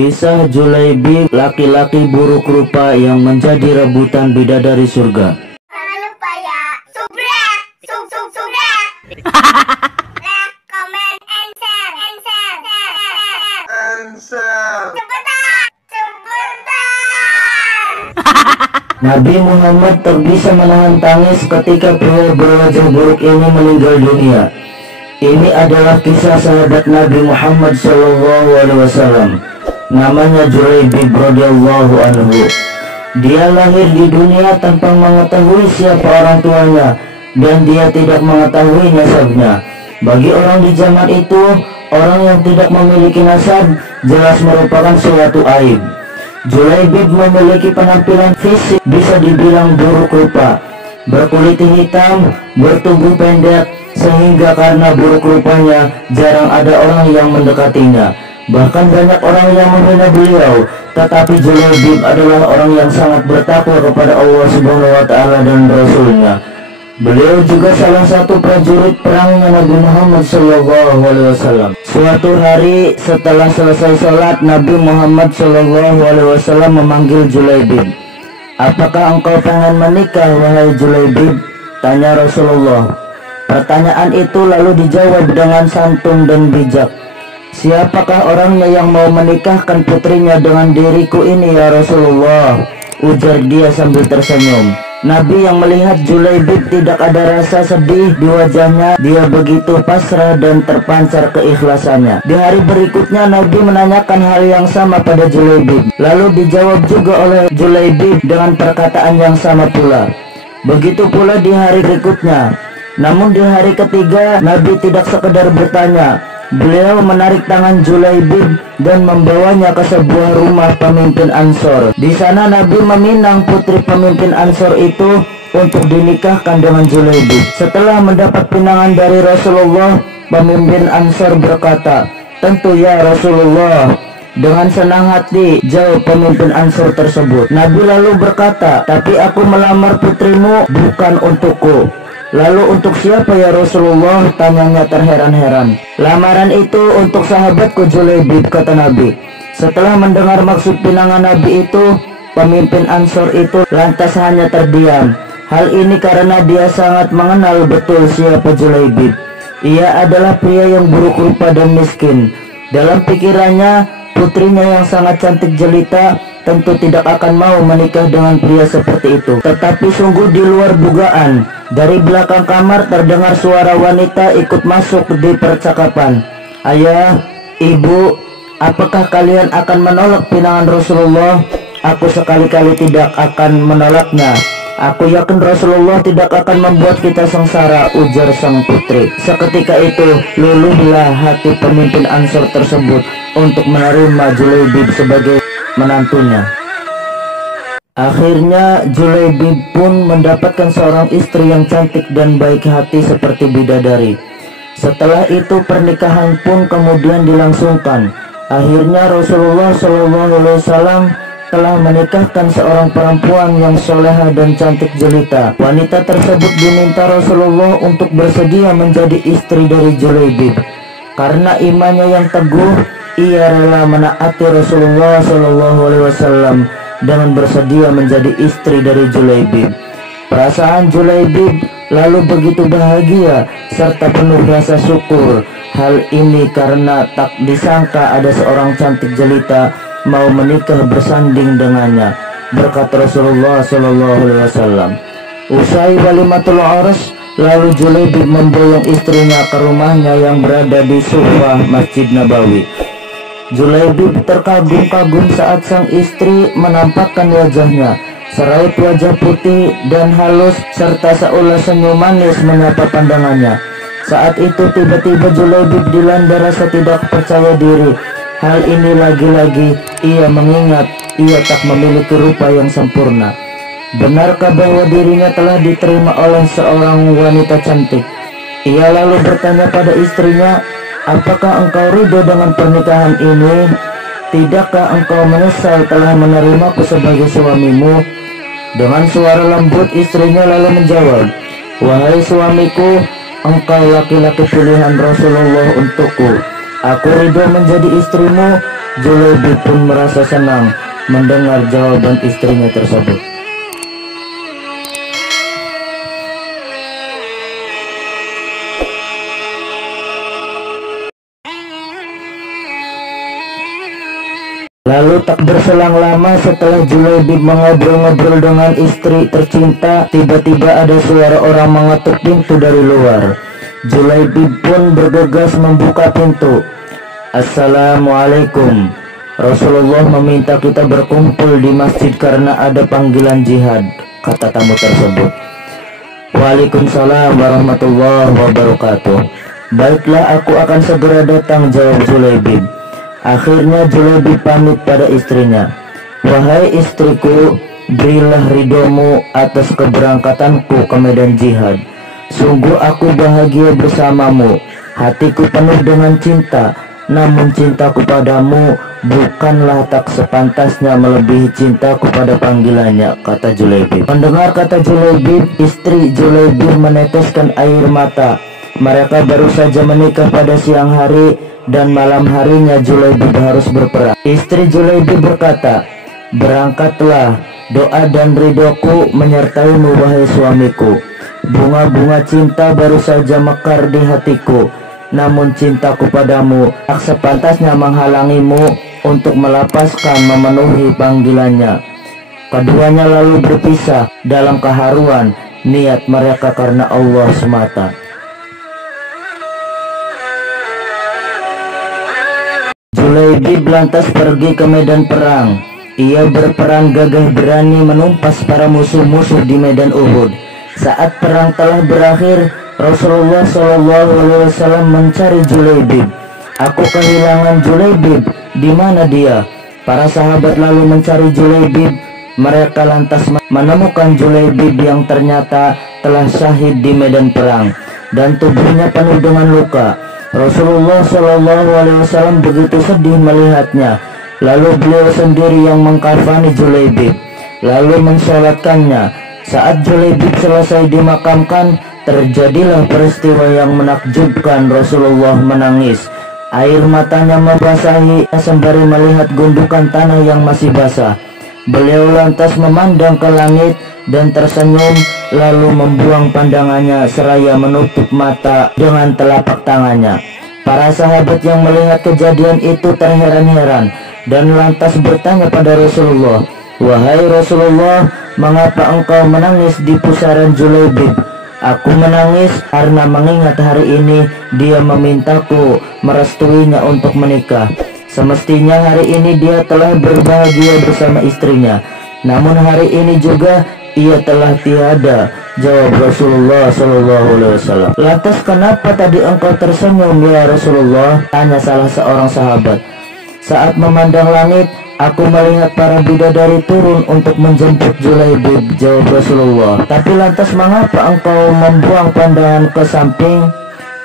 Kisah Julaibib, laki-laki buruk rupa yang menjadi rebutan bidadari surga. Jangan lupa ya, subscribe, like, comment, and share. Cepetan. Nabi Muhammad tak bisa menahan tangis ketika pria berwajah buruk ini meninggal dunia. Ini adalah kisah sahabat Nabi Muhammad SAW. Namanya Julaibib radhiyallahu anhu. Dia lahir di dunia tanpa mengetahui siapa orang tuanya, dan dia tidak mengetahui nasabnya. Bagi orang di zaman itu, orang yang tidak memiliki nasab jelas merupakan suatu aib. Julaibib memiliki penampilan fisik bisa dibilang buruk rupa, berkulit hitam, bertubuh pendek, sehingga karena buruk rupanya jarang ada orang yang mendekatinya. Bahkan banyak orang yang menghina beliau, tetapi Julaibib adalah orang yang sangat bertakwa kepada Allah Subhanahu wa Ta'ala dan Rasulnya. Beliau juga salah satu prajurit perangnya Nabi Muhammad SAW. Suatu hari setelah selesai sholat, Nabi Muhammad SAW memanggil Julaibib. "Apakah engkau pengen menikah, wahai Julaibib?" tanya Rasulullah. Pertanyaan itu lalu dijawab dengan santun dan bijak. "Siapakah orangnya yang mau menikahkan putrinya dengan diriku ini ya Rasulullah?" ujar dia sambil tersenyum. Nabi yang melihat Julaibib tidak ada rasa sedih di wajahnya, dia begitu pasrah dan terpancar keikhlasannya. Di hari berikutnya Nabi menanyakan hal yang sama pada Julaibib, lalu dijawab juga oleh Julaibib dengan perkataan yang sama pula. Begitu pula di hari berikutnya. Namun di hari ketiga Nabi tidak sekedar bertanya. Beliau menarik tangan Julaibib dan membawanya ke sebuah rumah pemimpin Ansor. Di sana Nabi meminang putri pemimpin Ansor itu untuk dinikahkan dengan Julaibib. Setelah mendapat pinangan dari Rasulullah, pemimpin Ansor berkata, "Tentu ya Rasulullah." Dengan senang hati jawab pemimpin Ansor tersebut. Nabi lalu berkata, "Tapi aku melamar putrimu bukan untukku." "Lalu untuk siapa ya Rasulullah?" tanyanya terheran-heran. "Lamaran itu untuk sahabatku Julaibib," kata Nabi. Setelah mendengar maksud pinangan Nabi itu, pemimpin Ansor itu lantas hanya terdiam. Hal ini karena dia sangat mengenal betul siapa Julaibib. Ia adalah pria yang buruk rupa dan miskin. Dalam pikirannya, putrinya yang sangat cantik jelita tentu tidak akan mau menikah dengan pria seperti itu. Tetapi sungguh di luar dugaan, dari belakang kamar terdengar suara wanita ikut masuk di percakapan. "Ayah, ibu, apakah kalian akan menolak pinangan Rasulullah?" "Aku sekali-kali tidak akan menolaknya. Aku yakin Rasulullah tidak akan membuat kita sengsara," ujar sang putri. Seketika itu luluhlah hati pemimpin Ansor tersebut untuk menerima Julaibib sebagai menantunya. Akhirnya Julaibib pun mendapatkan seorang istri yang cantik dan baik hati seperti bidadari. Setelah itu pernikahan pun kemudian dilangsungkan. Akhirnya Rasulullah SAW telah menikahkan seorang perempuan yang soleha dan cantik jelita. Wanita tersebut diminta Rasulullah untuk bersedia menjadi istri dari Julaibib. Karena imannya yang teguh, ia rela menaati Rasulullah SAW dengan bersedia menjadi istri dari Julaibib. Perasaan Julaibib lalu begitu bahagia serta penuh rasa syukur. Hal ini karena tak disangka ada seorang cantik jelita mau menikah bersanding dengannya. Berkat Rasulullah SAW. Usai walimatul urs, lalu Julaibib memboyong istrinya ke rumahnya yang berada di Sufah Masjid Nabawi. Julaibib terkagum-kagum saat sang istri menampakkan wajahnya. Seraut wajah putih dan halus serta seulas senyum manis menyapa pandangannya. Saat itu tiba-tiba Julaibib dilanda rasa tidak percaya diri. Hal ini lagi-lagi ia mengingat ia tak memiliki rupa yang sempurna. Benarkah bahwa dirinya telah diterima oleh seorang wanita cantik? Ia lalu bertanya pada istrinya, "Apakah engkau ridho dengan pernikahan ini? Tidakkah engkau menyesal telah menerimaku sebagai suamimu?" Dengan suara lembut istrinya lalu menjawab, "Wahai suamiku, engkau laki-laki pilihan Rasulullah untukku. Aku ridho menjadi istrimu Julaibib pun merasa senang mendengar jawaban istrinya tersebut. Lalu tak berselang lama setelah Julaibib mengobrol-ngobrol dengan istri tercinta, tiba-tiba ada suara orang mengetuk pintu dari luar. Julaibib pun bergegas membuka pintu. Assalamualaikum. Rasulullah meminta kita berkumpul di masjid karena ada panggilan jihad, kata tamu tersebut. Waalaikumsalam warahmatullahi wabarakatuh. Baiklah, aku akan segera datang, jawab Julaibib. Akhirnya Julaibib pamit pada istrinya. Wahai istriku, berilah ridhomu atas keberangkatanku ke medan jihad. Sungguh aku bahagia bersamamu. Hatiku penuh dengan cinta, namun cintaku padamu bukanlah tak sepantasnya melebihi cintaku pada panggilannya, kata Julaibib. Mendengar kata Julaibib, istri Julaibib meneteskan air mata. Mereka baru saja menikah pada siang hari, dan malam harinya Julaibib harus berperang. Istri Julaibib berkata, berangkatlah, doa dan ridhoku menyertaimu wahai suamiku. Bunga-bunga cinta baru saja mekar di hatiku, namun cintaku padamu tak sepantasnya menghalangimu untuk melepaskan memenuhi panggilannya. Keduanya lalu berpisah dalam keharuan niat mereka karena Allah semata. Julaibib lantas pergi ke medan perang. Ia berperan gagah berani menumpas para musuh-musuh di medan Uhud. Saat perang telah berakhir, Rasulullah SAW mencari Julaibib. Aku kehilangan Julaibib, di mana dia? Para sahabat lalu mencari Julaibib. Mereka lantas menemukan Julaibib yang ternyata telah syahid di medan perang dan tubuhnya penuh dengan luka. Rasulullah SAW begitu sedih melihatnya. Lalu beliau sendiri yang mengkafani Julaibib, lalu mensolatkannya. Saat Julaibib selesai dimakamkan, terjadilah peristiwa yang menakjubkan. Rasulullah menangis. Air matanya membasahi sembari melihat gundukan tanah yang masih basah. Beliau lantas memandang ke langit dan tersenyum, lalu membuang pandangannya seraya menutup mata dengan telapak tangannya. Para sahabat yang melihat kejadian itu terheran-heran dan lantas bertanya pada Rasulullah, wahai Rasulullah, mengapa engkau menangis di pusaran Julaibib? Aku menangis karena mengingat hari ini dia memintaku merestuinya untuk menikah. Semestinya hari ini dia telah berbahagia bersama istrinya, namun hari ini juga ia telah tiada, jawab Rasulullah SAW. Lantas kenapa tadi engkau tersenyum ya Rasulullah? Tanya salah seorang sahabat. Saat memandang langit, aku melihat para bidadari turun untuk menjemput Julaibib, jawab Rasulullah. Tapi lantas mengapa engkau membuang pandangan ke samping?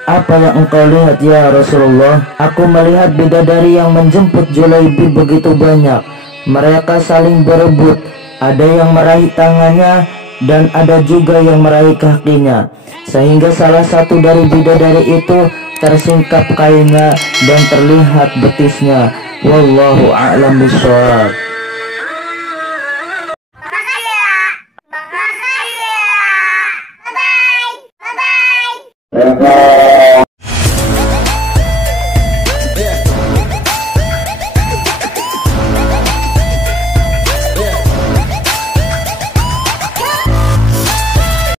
Apa yang engkau lihat ya Rasulullah? Aku melihat bidadari yang menjemput Julaibib begitu banyak. Mereka saling berebut. Ada yang meraih tangannya dan ada juga yang meraih kakinya, sehingga salah satu dari bidadari itu tersingkap kainnya dan terlihat betisnya. Wallahu a'lam bishawab.